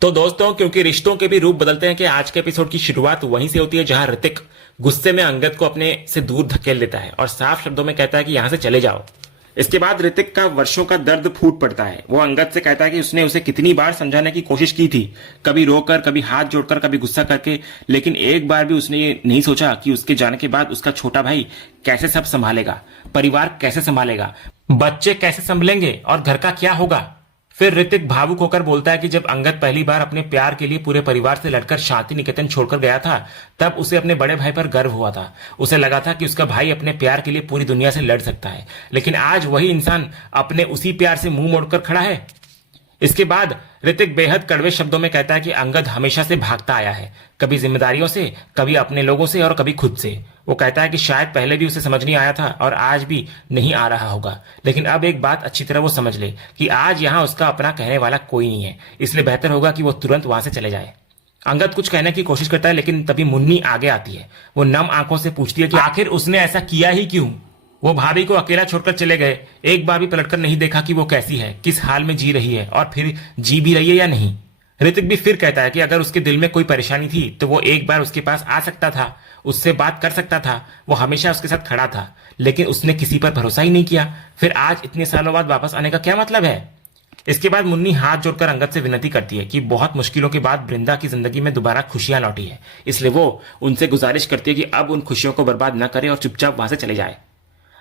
तो दोस्तों, क्योंकि रिश्तों के भी रूप बदलते हैं कि आज के एपिसोड की शुरुआत वहीं से होती है जहां ऋतिक गुस्से में अंगद को अपने से दूर धकेल देता है और साफ शब्दों में कहता है कि यहां से चले जाओ। इसके बाद ऋतिक का वर्षों का दर्द फूट पड़ता है। वो अंगद से कहता है कि उसने उसे कितनी बार समझाने की कोशिश की थी, कभी रोकर, कभी हाथ जोड़कर, कभी गुस्सा करके, लेकिन एक बार भी उसने ये नहीं सोचा कि उसके जाने के बाद उसका छोटा भाई कैसे सब संभालेगा, परिवार कैसे संभालेगा, बच्चे कैसे संभलेंगे और घर का क्या होगा। फिर ऋतिक भावुक होकर बोलता है कि जब अंगद पहली बार अपने प्यार के लिए पूरे परिवार से लड़कर शांति निकेतन छोड़कर गया था, तब उसे अपने बड़े भाई पर गर्व हुआ था। उसे लगा था कि उसका भाई अपने प्यार के लिए पूरी दुनिया से लड़ सकता है, लेकिन आज वही इंसान अपने उसी प्यार से मुंह मोड़कर खड़ा है। इसके बाद ऋतिक बेहद कड़वे शब्दों में कहता है कि अंगद हमेशा से भागता आया है, कभी जिम्मेदारियों से, कभी अपने लोगों से और कभी खुद से। वो कहता है कि शायद पहले भी उसे समझ नहीं आया था और आज भी नहीं आ रहा होगा, लेकिन अब एक बात अच्छी तरह वो समझ ले कि आज यहाँ उसका अपना कहने वाला कोई नहीं है, इसलिए बेहतर होगा कि वो तुरंत वहां से चले जाए। अंगद कुछ कहने की कोशिश करता है, लेकिन तभी मुन्नी आगे आती है। वो नम आंखों से पूछती है कि आखिर उसने ऐसा किया ही क्यों। वो भाभी को अकेला छोड़कर चले गए, एक बार भी पलटकर नहीं देखा कि वो कैसी है, किस हाल में जी रही है और फिर जी भी रही है या नहीं। ऋतिक भी फिर कहता है कि अगर उसके दिल में कोई परेशानी थी तो वो एक बार उसके पास आ सकता था, उससे बात कर सकता था, वो हमेशा उसके साथ खड़ा था, लेकिन उसने किसी पर भरोसा ही नहीं किया। फिर आज इतने सालों बाद वापस आने का क्या मतलब है। इसके बाद मुन्नी हाथ जोड़कर अंगद से विनती करती है कि बहुत मुश्किलों के बाद वृंदा की जिंदगी में दोबारा खुशियां लौटी है, इसलिए वो उनसे गुजारिश करती है कि अब उन खुशियों को बर्बाद न करे और चुपचाप वहां से चले जाए।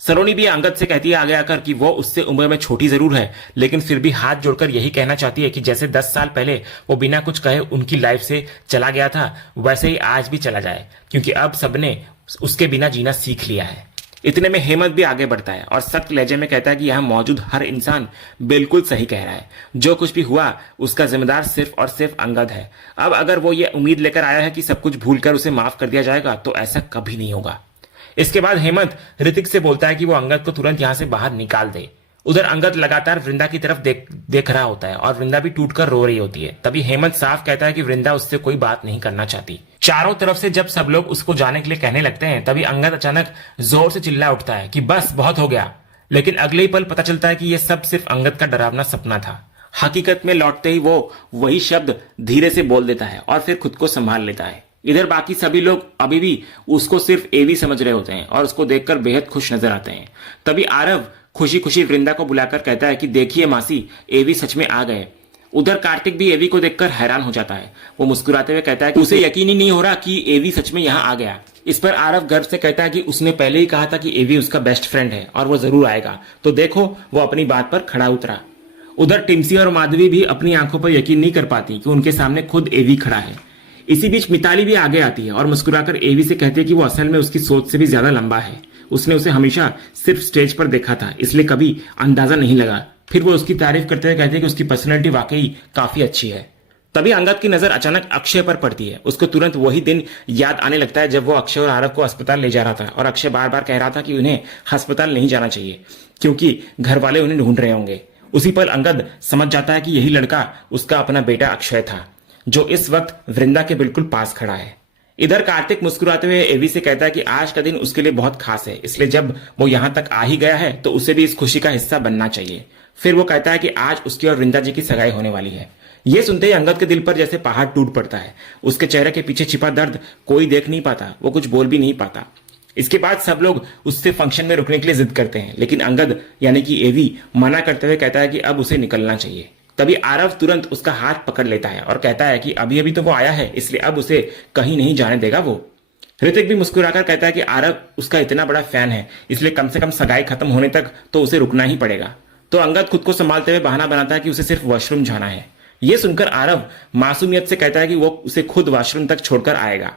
सलोनी भी अंगद से कहती है आगे आकर कि वो उससे उम्र में छोटी जरूर है, लेकिन फिर भी हाथ जोड़कर यही कहना चाहती है कि जैसे 10 साल पहले वो बिना कुछ कहे उनकी लाइफ से चला गया था, वैसे ही आज भी चला जाए, क्योंकि अब सबने उसके बिना जीना सीख लिया है। इतने में हेमंत भी आगे बढ़ता है और सख्त लहजे में कहता है कि यहाँ मौजूद हर इंसान बिल्कुल सही कह रहा है। जो कुछ भी हुआ उसका जिम्मेदार सिर्फ और सिर्फ अंगद है। अब अगर वो ये उम्मीद लेकर आया है कि सब कुछ भूलकर उसे माफ कर दिया जाएगा, तो ऐसा कभी नहीं होगा। इसके बाद हेमंत ऋतिक से बोलता है कि वो अंगद को तुरंत यहां से बाहर निकाल दे। उधर अंगद लगातार वृंदा की तरफ देख रहा होता है और वृंदा भी टूटकर रो रही होती है। तभी हेमंत साफ कहता है कि वृंदा उससे कोई बात नहीं करना चाहती। चारों तरफ से जब सब लोग उसको जाने के लिए कहने लगते हैं, तभी अंगद अचानक जोर से चिल्ला उठता है कि बस बहुत हो गया। लेकिन अगले ही पल पता चलता है कि यह सब सिर्फ अंगद का डरावना सपना था। हकीकत में लौटते ही वो वही शब्द धीरे से बोल देता है और फिर खुद को संभाल लेता है। इधर बाकी सभी लोग अभी भी उसको सिर्फ एवी समझ रहे होते हैं और उसको देखकर बेहद खुश नजर आते हैं। तभी आरव खुशी खुशी वृंदा को बुलाकर कहता है कि देखिए मासी, एवी सच में आ गए। उधर कार्तिक भी एवी को देखकर हैरान हो जाता है। वो मुस्कुराते हुए कहता है कि उसे यकीन ही नहीं हो रहा कि एवी सच में यहाँ आ गया। इस पर आरव गर्व से कहता है कि उसने पहले ही कहा था कि एवी उसका बेस्ट फ्रेंड है और वो जरूर आएगा, तो देखो वो अपनी बात पर खड़ा उतरा। उधर टिम्सी और माधवी भी अपनी आंखों पर यकीन नहीं कर पाती कि उनके सामने खुद एवी खड़ा है। इसी बीच मिताली भी आगे आती है और मुस्कुराकर एवी से कहती है कि वो असल में उसकी सोच से भी ज्यादा लंबा है। उसने उसे हमेशा सिर्फ स्टेज पर देखा था, इसलिए कभी अंदाजा नहीं लगा। फिर वो उसकी तारीफ करते हुए कहती है कि उसकी पर्सनैलिटी वाकई काफी अच्छी है। तभी अंगद की नजर अचानक अक्षय पर पड़ती है। उसको तुरंत वही दिन याद आने लगता है जब वो अक्षय और आरव को अस्पताल ले जा रहा था और अक्षय बार बार कह रहा था कि उन्हें अस्पताल नहीं जाना चाहिए क्योंकि घर वाले उन्हें ढूंढ रहे होंगे। उसी पर अंगद समझ जाता है कि यही लड़का उसका अपना बेटा अक्षय था, जो इस वक्त वृंदा के बिल्कुल पास खड़ा है। इधर कार्तिक मुस्कुराते हुए एवी से कहता है कि आज का दिन उसके लिए बहुत खास है, इसलिए जब वो यहां तक आ ही गया है तो उसे भी इस खुशी का हिस्सा बनना चाहिए। फिर वो कहता है कि आज उसकी और वृंदा जी की सगाई होने वाली है। ये सुनते ही अंगद के दिल पर जैसे पहाड़ टूट पड़ता है। उसके चेहरे के पीछे छिपा दर्द कोई देख नहीं पाता, वो कुछ बोल भी नहीं पाता। इसके बाद सब लोग उससे फंक्शन में रुकने के लिए जिद करते हैं, लेकिन अंगद यानी कि एवी मना करते हुए कहता है कि अब उसे निकलना चाहिए। तभी आरव तुरंत उसका हाथ पकड़ लेता है और कहता है कि अभी अभी तो वो आया है, इसलिए अब उसे कहीं नहीं जाने देगा वो। ऋतिक भी मुस्कुराकर कहता है कि आरव उसका इतना बड़ा फैन है, इसलिए कम से कम सगाई खत्म होने तक तो उसे रुकना ही पड़ेगा। तो अंगद खुद को संभालते हुए बहाना बनाता है कि उसे सिर्फ वॉशरूम जाना है। यह सुनकर आरव मासूमियत से कहता है कि वो उसे खुद वॉशरूम तक छोड़कर आएगा।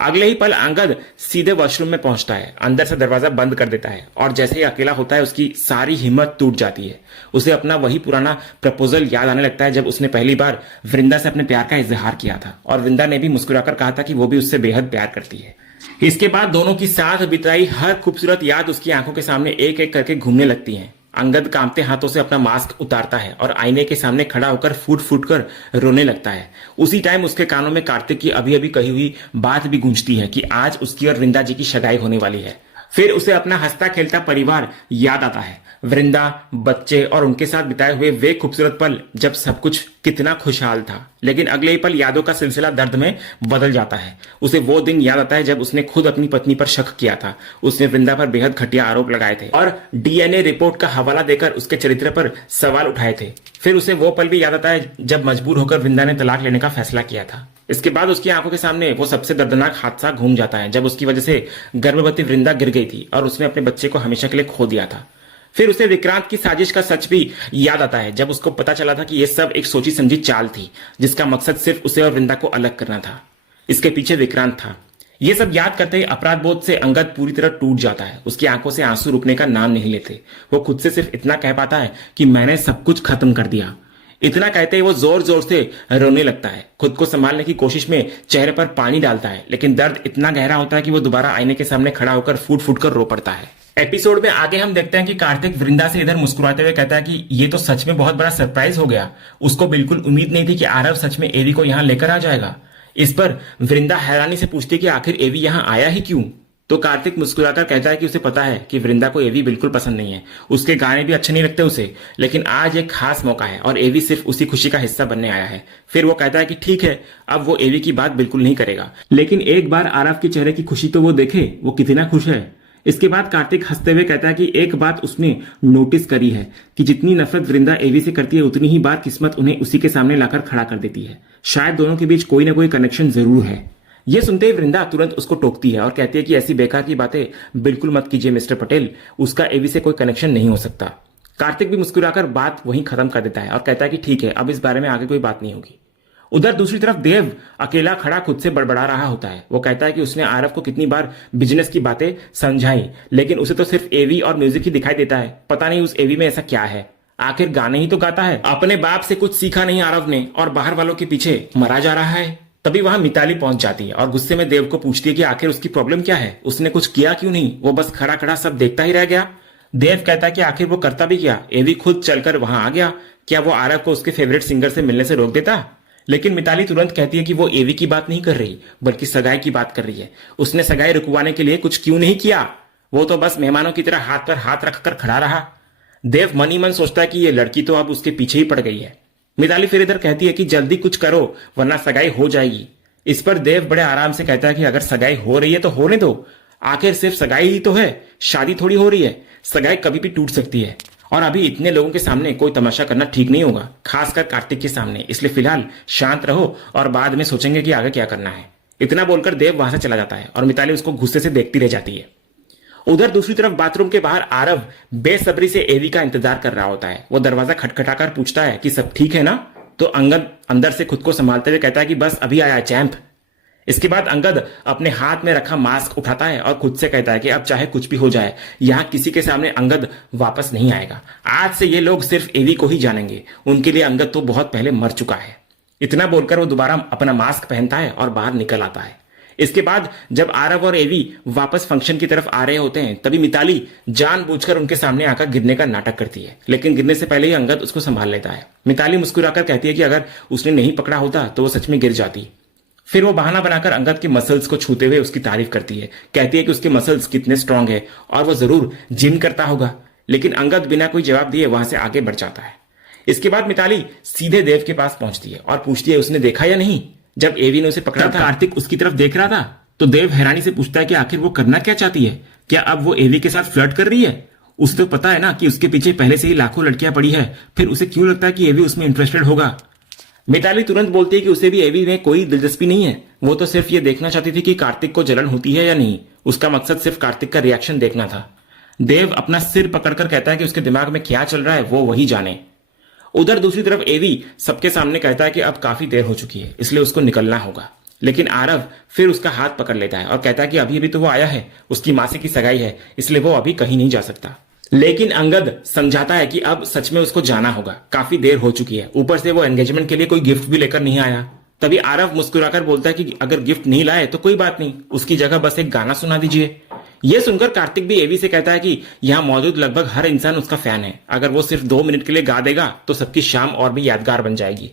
अगले ही पल अंगद सीधे वॉशरूम में पहुंचता है, अंदर से दरवाजा बंद कर देता है और जैसे ही अकेला होता है उसकी सारी हिम्मत टूट जाती है। उसे अपना वही पुराना प्रपोजल याद आने लगता है जब उसने पहली बार वृंदा से अपने प्यार का इजहार किया था और वृंदा ने भी मुस्कुराकर कहा था कि वो भी उससे बेहद प्यार करती है। इसके बाद दोनों की साथ बिताई हर खूबसूरत याद उसकी आंखों के सामने एक एक करके घूमने लगती है। अंगद कांपते हाथों से अपना मास्क उतारता है और आईने के सामने खड़ा होकर फूट फूट कर रोने लगता है। उसी टाइम उसके कानों में कार्तिक की अभी अभी कही हुई बात भी गूंजती है कि आज उसकी और वृंदा जी की सगाई होने वाली है। फिर उसे अपना हंसता खेलता परिवार याद आता है, वृंदा, बच्चे और उनके साथ बिताए हुए वे खूबसूरत पल जब सब कुछ कितना खुशहाल था। लेकिन अगले ही पल यादों का सिलसिला दर्द में बदल जाता है। उसे वो दिन याद आता है जब उसने खुद अपनी पत्नी पर शक किया था। उसने वृंदा पर बेहद घटिया आरोप लगाए थे और डीएनए रिपोर्ट का हवाला देकर उसके चरित्र पर सवाल उठाए थे। फिर उसे वो पल भी याद आता है जब मजबूर होकर वृंदा ने तलाक लेने का फैसला किया था। इसके बाद उसकी आंखों के सामने वो सबसे दर्दनाक हादसा घूम जाता है जब उसकी वजह से गर्भवती वृंदा गिर गई थी और उसने अपने बच्चे को हमेशा के लिए खो दिया था। फिर उसे विक्रांत की साजिश का सच भी याद आता है जब उसको पता चला था कि यह सब एक सोची समझी चाल थी जिसका मकसद सिर्फ उसे और वृंदा को अलग करना था। इसके पीछे विक्रांत था। ये सब याद करते ही अपराध बोध से अंगद पूरी तरह टूट जाता है। उसकी आंखों से आंसू रुकने का नाम नहीं लेते। वो खुद से सिर्फ इतना कह पाता है कि मैंने सब कुछ खत्म कर दिया। इतना कहते ही वो जोर जोर से रोने लगता है। खुद को संभालने की कोशिश में चेहरे पर पानी डालता है, लेकिन दर्द इतना गहरा होता है कि वो दोबारा आईने के सामने खड़ा होकर फूट फूट कर रो पड़ता है। एपिसोड में आगे हम देखते हैं कि कार्तिक वृंदा से इधर मुस्कुराते हुए कहता है कि ये तो सच में बहुत बड़ा सरप्राइज हो गया। उसको बिल्कुल उम्मीद नहीं थी कि आरव सच में एवी को यहाँ लेकर आ जाएगा। इस पर वृंदा हैरानी से पूछती है कि आखिर एवी यहाँ आया ही क्यों। तो कार्तिक मुस्कुराकर कहता है कि उसे पता है कि वृंदा को एवी बिल्कुल पसंद नहीं है। उसके गाने भी अच्छे नहीं लगते उसे, लेकिन आज एक खास मौका है और एवी सिर्फ उसी खुशी का हिस्सा बनने आया है। फिर वो कहता है कि ठीक है, अब वो एवी की बात बिल्कुल नहीं करेगा, लेकिन एक बार आरव के चेहरे की खुशी तो वो देखे, वो कितना खुश है। इसके बाद कार्तिक हंसते हुए कहता है कि एक बात उसने नोटिस करी है कि जितनी नफरत वृंदा एवी से करती है उतनी ही बार किस्मत उन्हें उसी के सामने लाकर खड़ा कर देती है। शायद दोनों के बीच कोई ना कोई कनेक्शन जरूर है। यह सुनते ही वृंदा तुरंत उसको टोकती है और कहती है कि ऐसी बेकार की बातें बिल्कुल मत कीजिए मिस्टर पटेल, उसका एवी से कोई कनेक्शन नहीं हो सकता। कार्तिक भी मुस्कुराकर बात वहीं खत्म कर देता है और कहता है कि ठीक है, अब इस बारे में आगे कोई बात नहीं होगी। उधर दूसरी तरफ देव अकेला खड़ा खुद से बड़बड़ा रहा होता है। वो कहता है कि उसने आरव को कितनी बार बिजनेस की बातें समझाई, लेकिन उसे तो सिर्फ एवी और म्यूजिक ही दिखाई देता है। पता नहीं उस एवी में ऐसा क्या है, आखिर गाने ही तो गाता है। अपने बाप से कुछ सीखा नहीं आरव ने और बाहर वालों के पीछे मरा जा रहा है। तभी वहां मिताली पहुंच जाती है और गुस्से में देव को पूछती है कि आखिर उसकी प्रॉब्लम क्या है, उसने कुछ किया क्यों नहीं, वो बस खड़ा खड़ा सब देखता ही रह गया। देव कहता है कि आखिर वो करता भी क्या, एवी खुद चलकर वहां आ गया, क्या वो आरव को उसके फेवरेट सिंगर से मिलने से रोक देता। लेकिन मिताली तुरंत कहती है कि वो एवी की बात नहीं कर रही बल्कि सगाई की बात कर रही है। उसने सगाई रुकवाने के लिए कुछ क्यों नहीं किया, वो तो बस मेहमानों की तरह हाथ पर हाथ रखकर खड़ा रहा। देव मन ही मन सोचता है कि ये लड़की तो अब उसके पीछे ही पड़ गई है। मिताली फिर इधर कहती है कि जल्दी कुछ करो वरना सगाई हो जाएगी। इस पर देव बड़े आराम से कहता है कि अगर सगाई हो रही है तो होने दो, आखिर सिर्फ सगाई ही तो है, शादी थोड़ी हो रही है। सगाई कभी भी टूट सकती है और अभी इतने लोगों के सामने कोई तमाशा करना ठीक नहीं होगा, खासकर कार्तिक के सामने। इसलिए फिलहाल शांत रहो और बाद में सोचेंगे कि आगे क्या करना है। इतना बोलकर देव वहां से चला जाता है और मिताली उसको गुस्से से देखती रह जाती है। उधर दूसरी तरफ बाथरूम के बाहर आरव बेसब्री से एवी का इंतजार कर रहा होता है। वो दरवाजा खटखटाकर पूछता है कि सब ठीक है ना। तो अंगद अंदर से खुद को संभालते हुए कहता है कि बस अभी आया चैंप। इसके बाद अंगद अपने हाथ में रखा मास्क उठाता है और खुद से कहता है कि अब चाहे कुछ भी हो जाए, यहां किसी के सामने अंगद वापस नहीं आएगा। आज से ये लोग सिर्फ एवी को ही जानेंगे, उनके लिए अंगद तो बहुत पहले मर चुका है। इतना बोलकर वो दोबारा अपना मास्क पहनता है और बाहर निकल आता है। इसके बाद जब आरव और एवी वापस फंक्शन की तरफ आ रहे होते हैं, तभी मिताली जानबूझकर उनके सामने आकर गिरने का नाटक करती है, लेकिन गिरने से पहले ही अंगद उसको संभाल लेता है। मिताली मुस्कुराकर कहती है कि अगर उसने नहीं पकड़ा होता तो वो सच में गिर जाती। फिर वो बहाना बनाकर अंगद के मसल्स को छूते हुए उसकी तारीफ करती है, कहती है कि उसके मसल्स कितने स्ट्रांग है और वो जरूर जिम करता होगा। लेकिन अंगद बिना कोई जवाब दिए वहां से आगे बढ़ जाता है। इसके बाद मिताली सीधे देव के पास पहुंचती है और पूछती है उसने देखा या नहीं जब एवी ने उसे पकड़ा था। कार्तिक उसकी तरफ देख रहा था तो देव हैरानी से पूछता है कि आखिर वो करना क्या चाहती है, क्या अब वो एवी के साथ फ्लर्ट कर रही है। उसे तो पता है ना कि उसके पीछे पहले से ही लाखों लड़कियां पड़ी है, फिर उसे क्यों लगता है कि एवी उसमें इंटरेस्टेड होगा। मिताली तुरंत बोलती है कि उसे भी एवी में कोई दिलचस्पी नहीं है, वो तो सिर्फ ये देखना चाहती थी कि कार्तिक को जलन होती है या नहीं। उसका मकसद सिर्फ कार्तिक का रिएक्शन देखना था। देव अपना सिर पकड़कर कहता है कि उसके दिमाग में क्या चल रहा है वो वही जाने। उधर दूसरी तरफ एवी सबके सामने कहता है कि अब काफी देर हो चुकी है, इसलिए उसको निकलना होगा। लेकिन आरव फिर उसका हाथ पकड़ लेता है और कहता है कि अभी अभी तो वो आया है, उसकी मासी की सगाई है, इसलिए वो अभी कहीं नहीं जा सकता। लेकिन अंगद समझाता है कि अब सच में उसको जाना होगा, काफी देर हो चुकी है, ऊपर से वो एंगेजमेंट के लिए कोई गिफ्ट भी लेकर नहीं आया। तभी आरव मुस्कुराकर बोलता है कि अगर गिफ्ट नहीं लाए तो कोई बात नहीं, उसकी जगह बस एक गाना सुना दीजिए। यह सुनकर कार्तिक भी एवी से कहता है कि यहाँ मौजूद लगभग हर इंसान उसका फैन है, अगर वो सिर्फ 2 मिनट के लिए गा देगा तो सबकी शाम और भी यादगार बन जाएगी।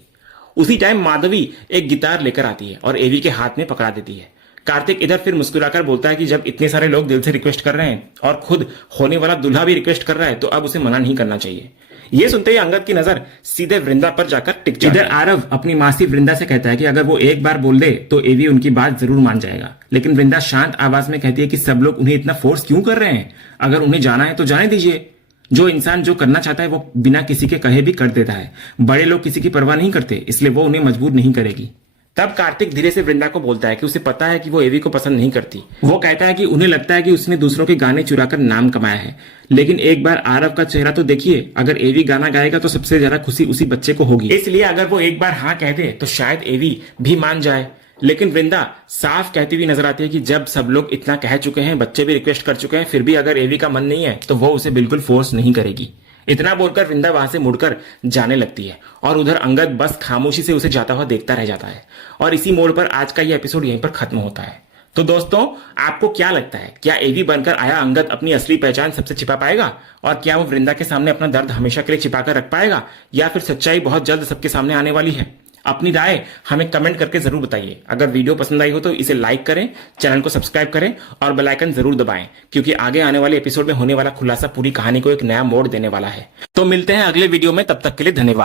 उसी टाइम माधवी एक गिटार लेकर आती है और एवी के हाथ में पकड़ा देती है। कार्तिक इधर फिर मुस्कुराकर बोलता है कि जब इतने सारे लोग दिल से रिक्वेस्ट कर रहे हैं और खुद होने वाला दूल्हा भी रिक्वेस्ट कर रहा है तो अब उसे मना नहीं करना चाहिए। ये सुनते ही अंगद की नजर सीधे वृंदा पर जाकर टिक जाती है। इधर आरव अपनी मासी वृंदा से कहता है कि अगर वो एक बार बोल दे तो एवी उनकी बात जरूर मान जाएगा, लेकिन वृंदा शांत आवाज में कहती है कि सब लोग उन्हें इतना फोर्स क्यों कर रहे हैं, अगर उन्हें जाना है तो जाने दीजिए। जो इंसान जो करना चाहता है वो बिना किसी के कहे भी कर देता है। बड़े लोग किसी की परवाह नहीं करते, इसलिए वो उन्हें मजबूर नहीं करेगी। तब कार्तिक धीरे से वृंदा को बोलता है कि उसे पता है कि वो एवी को पसंद नहीं करती। वो कहता है कि उन्हें लगता है कि उसने दूसरों के गाने चुराकर नाम कमाया है, लेकिन एक बार आरव का चेहरा तो देखिए, अगर एवी गाना गाएगा तो सबसे ज्यादा खुशी उसी बच्चे को होगी, इसलिए अगर वो एक बार हाँ कह दे तो शायद एवी भी मान जाए। लेकिन वृंदा साफ कहती हुई नजर आती है कि जब सब लोग इतना कह चुके हैं, बच्चे भी रिक्वेस्ट कर चुके हैं, फिर भी अगर एवी का मन नहीं है तो वो उसे बिल्कुल फोर्स नहीं करेगी। इतना बोलकर वृंदा वहां से मुड़कर जाने लगती है और उधर अंगद बस खामोशी से उसे जाता हुआ देखता रह जाता है। और इसी मोड़ पर आज का यह एपिसोड यहीं पर खत्म होता है। तो दोस्तों, आपको क्या लगता है, क्या एवी बनकर आया अंगद अपनी असली पहचान सबसे छिपा पाएगा, और क्या वो वृंदा के सामने अपना दर्द हमेशा के लिए छिपाकर रख पाएगा, या फिर सच्चाई बहुत जल्द सबके सामने आने वाली है? अपनी राय हमें कमेंट करके जरूर बताइए। अगर वीडियो पसंद आई हो तो इसे लाइक करें, चैनल को सब्सक्राइब करें और बेल आइकन जरूर दबाएं, क्योंकि आगे आने वाले एपिसोड में होने वाला खुलासा पूरी कहानी को एक नया मोड़ देने वाला है। तो मिलते हैं अगले वीडियो में, तब तक के लिए धन्यवाद।